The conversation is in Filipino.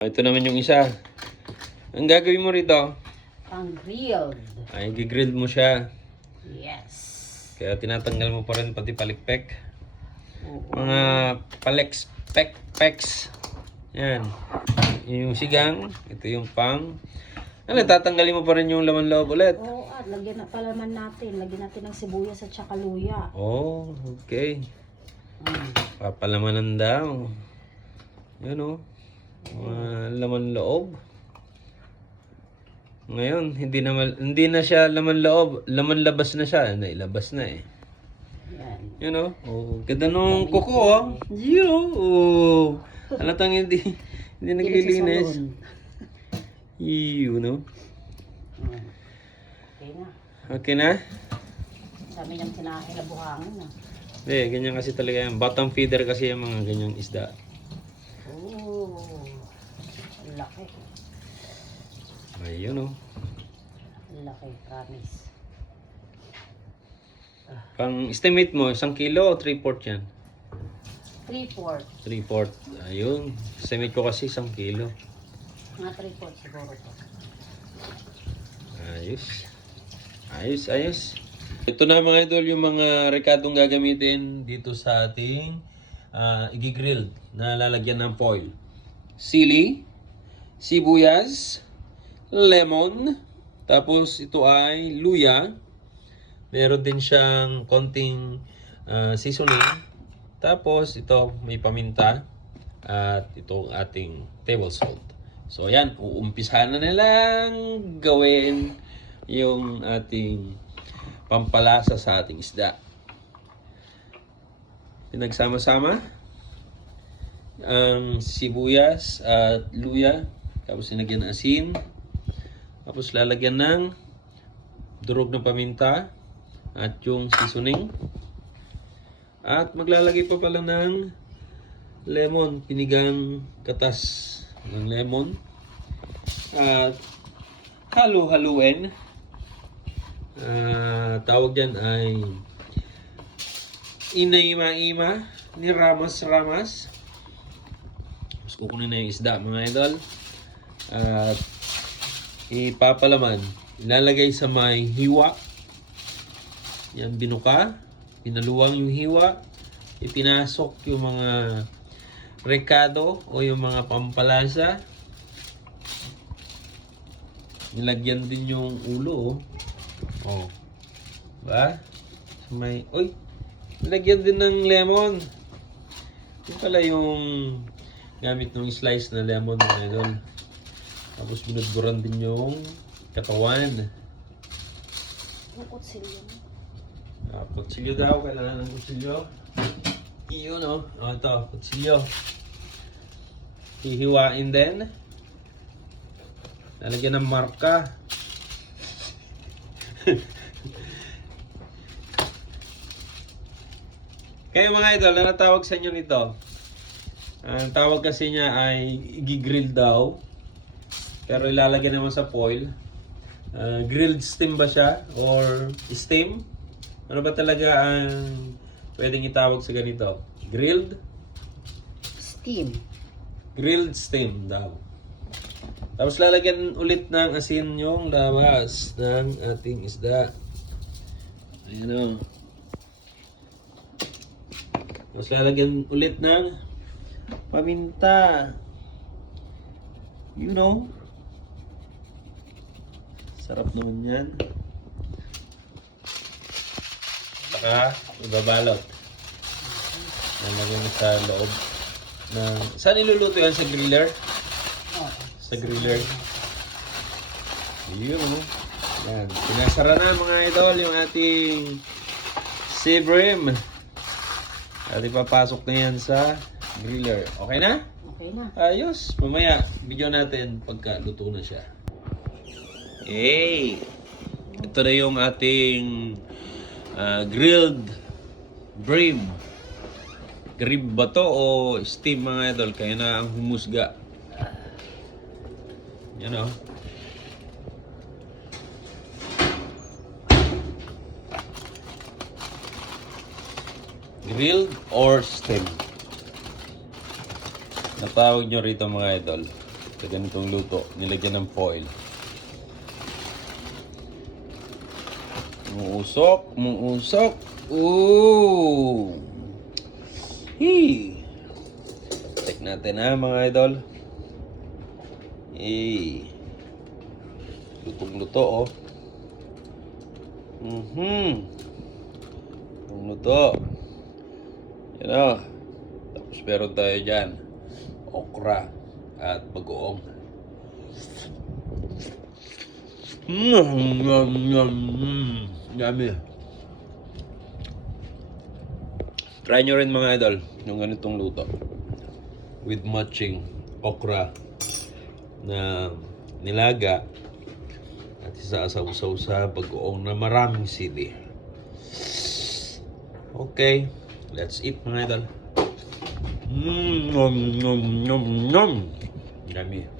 Ito naman yung isa. Ang gagawin mo rito? Pang-grilled. Ay, gigrilled mo siya. Yes. Kaya tinatanggal mo pa rin pati palikpek. Oo. Mga peks. Yan. Yung sigang. Ito yung pang. Ano, tatanggalin mo pa rin yung laman loob ulit. Oo, at lagyan na palaman natin. Lagyan natin ng sibuyas at saka luya. Oh, okay. Papalamanan daw. Yan o. Laman loob. Ngayon, hindi na siya laman loob. Laman labas na siya. Nailabas na eh. Yan. You know? Oh, ganda nung kuko oh. Yo. Halatang hindi naglilinis. You know? Okay na. Okay na? Dami niyang kinabuhangin na. Hindi, ganyan kasi talaga yan. Bottom feeder kasi yung mga ganyang isda. Oh. Ang laki. Ayun oh. Ang laki, promise. Pang estimate mo, 1 kilo o 3/4 yan? 3/4. 3/4. Ayun. Estimate ko kasi 1 kilo. Mga 3/4 siguro to. Ayos. Ito na mga idol yung mga rekadong gagamitin dito sa ating i-grill na lalagyan ng foil. Sili, sibuyas, lemon, tapos ito ay luya. Meron din siyang konting seasoning. Tapos ito may paminta at ito ating table salt. So ayan, uumpisahan na nilang gawin yung ating pampalasa sa ating isda. Pinagsama-sama ang sibuyas at luya. Tapos sinagyan ng asin. Tapos lalagyan ng durog ng paminta at yung seasoning. At maglalagay pa pala ng lemon, pinigang katas ng lemon. At halu-haluin. Tawag dyan ay inaima-ima ni ramas-ramas. Tapos kukunin na yung isda mga idol. At ipapalaman. Ilalagay sa may hiwa. Yan, binuka. Pinaluwang yung hiwa. Ipinasok yung mga rekado o yung mga pampalasa. Nilagyan din yung ulo. Oh. Ba? May, oy, nilagyan din ng lemon. Yung pala yung gamit ng slice na lemon mga idol. Tapos binudburan din yung katawan. Yung kutsilyo. Kutsilyo daw, kailangan ng kutsilyo. Iyon o. Oh, ito, kutsilyo. Hihiwain din. Lalagyan ng marka. Kaya mga idol, ano tawag sa inyo nito? Ang tawag kasi niya ay gigrill daw. Pero ilalagyan naman sa foil. Grilled steam ba siya? Or steam? Ano ba talaga ang pwedeng itawag sa ganito? Grilled? Steam. Grilled steam daw. Tapos lalagyan ulit ng asin yung labas ng ating isda. Ayan o. Tapos lalagyan ulit ng paminta. You know. Sarap naman yan. Saka ibabalot. Lalagyan mo sa loob ng... Saan iluluto yan? Sa griller? Sa griller. Yun. Yan. Pinasara na mga idol yung ating sibrim. At ipapasok na yan sa griller. Okay na? Okay na. Ayos. Mamaya, video natin pagka luto na siya. Hey! Ito na yung ating grilled brim. Grib ba to o steam mga idol? Kaya na ang humusga. Yan o. Grilled or steam? Natawag nyo rito mga idol. Sa ganitong luto, nilagyan ng foil. Muusok, muusok. Ooh! Hee! Check natin ha mga idol. Lutong-luto oh. Lutong-luto. Yan o. Tapos meron tayo dyan. Okra at bagoong. Yummy. Try nyo rin mga idol yung ganitong luto. With matching okra na nilaga at isaasaw-saw sa bagoong na maraming sili. Okay, let's eat mga idol. Yummy.